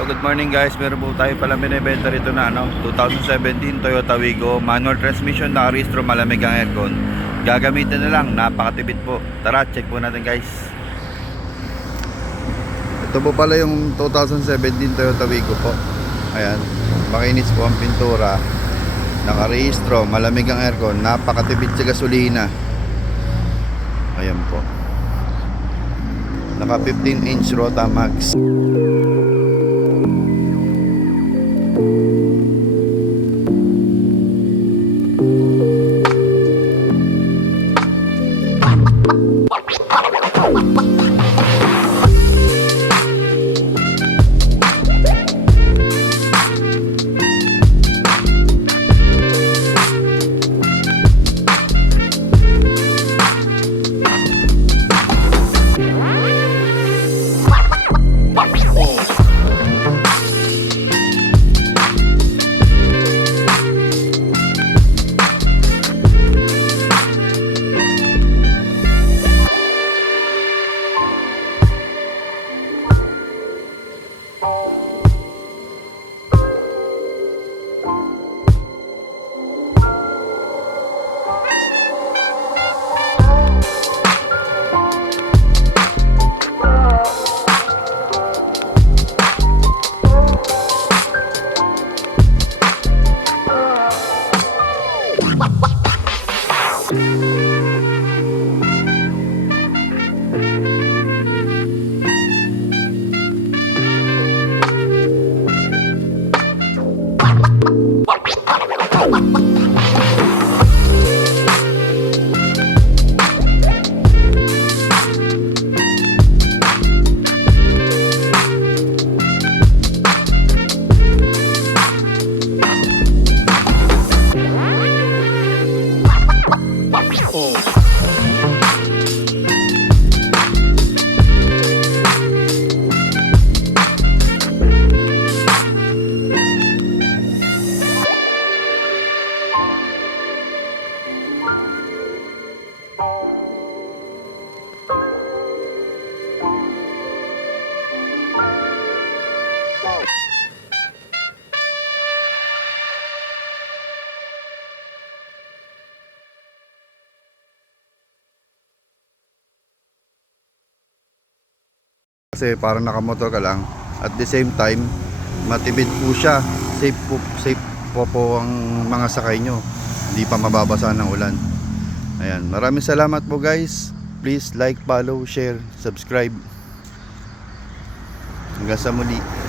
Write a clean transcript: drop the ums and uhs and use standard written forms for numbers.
So good morning guys, meron po tayo pala binibenta rito na 2017 Toyota Wigo, manual transmission, nakarehistro, malamig ang aircon. Gagamitin na lang, napakatipid po. Tara, check po natin guys. Ito po pala yung 2017 Toyota Wigo po. Ayan, makinis po ang pintura, nakarehistro, malamig ang aircon, napakatipid sa gasolina. Ayan po, naka 15-inch Rotamax. Kasi parang nakamotor ka lang, at the same time matipid po siya, safe po ang mga sakay nyo, hindi pa mababasa ng ulan. Ayan, maraming salamat po guys. Please like, follow, share, subscribe. Hanggang sa muli.